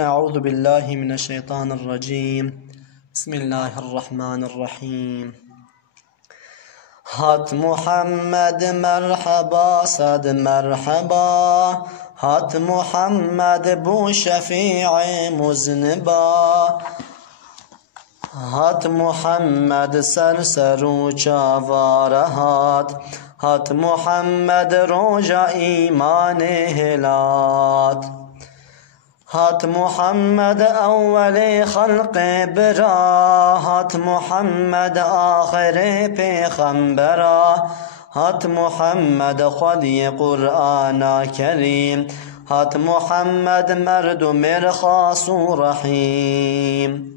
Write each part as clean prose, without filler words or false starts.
أعوذ بالله من الشيطان الرجيم. بسم الله الرحمن الرحيم. هات محمد مرحبا صد مرحبا، هات محمد بو شفيع مذنبا، هات محمد سرسرو چاوارهات، هات محمد روجا ایمان هلات، هات محمد أول خلق برا، هات محمد آخر پیغمبرا، هات محمد خودی قرآن کریم، هات محمد مردم خاص و رحیم،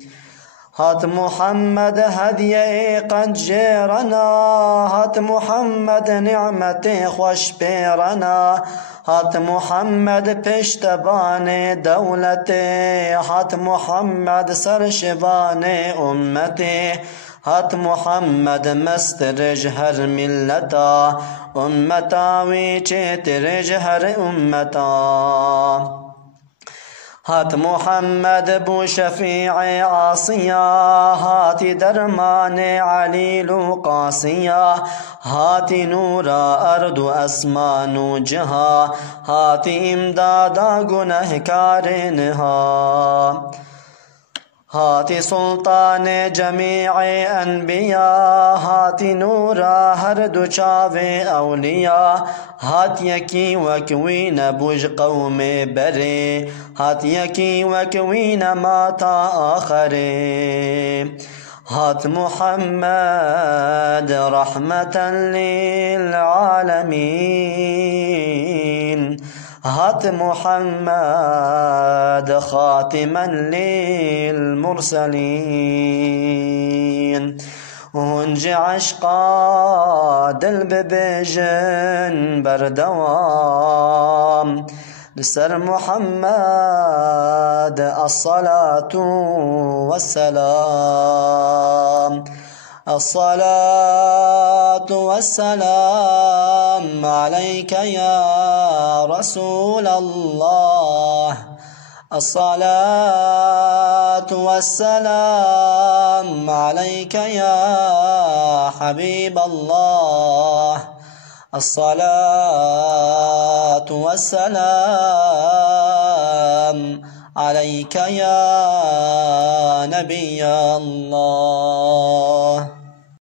هات محمد هدیه قد جیرنا، هات محمد نعمت خوش پیرنا، هات محمد پشتبان دولت، هات محمد سرشبان امت، هات محمد مسترج هر ملتا، امتا وی چترج هر امتا، هات محمد بو شفيع عاصيا، هات درمان عليل قاسيا، هات نور أرض أسمان جها، هات إمدادا گنهكار نها، هات سلطان جميع انبیاء، هات نورا هر دو چاوے اولیاء، هات یکی وکوین بوج قوم برے، هات یکی وکوین ماتا آخرے، هات محمد رحمة للعالمين، هات محمد خاتما للمرسلين، ونج عشقا دل ببجن بردوام، لسر محمد الصلاة والسلام، الصلاة والسلام عليك يا رسول الله، الصلاة والسلام عليك يا حبيب الله، الصلاة والسلام عليك يا نبي الله.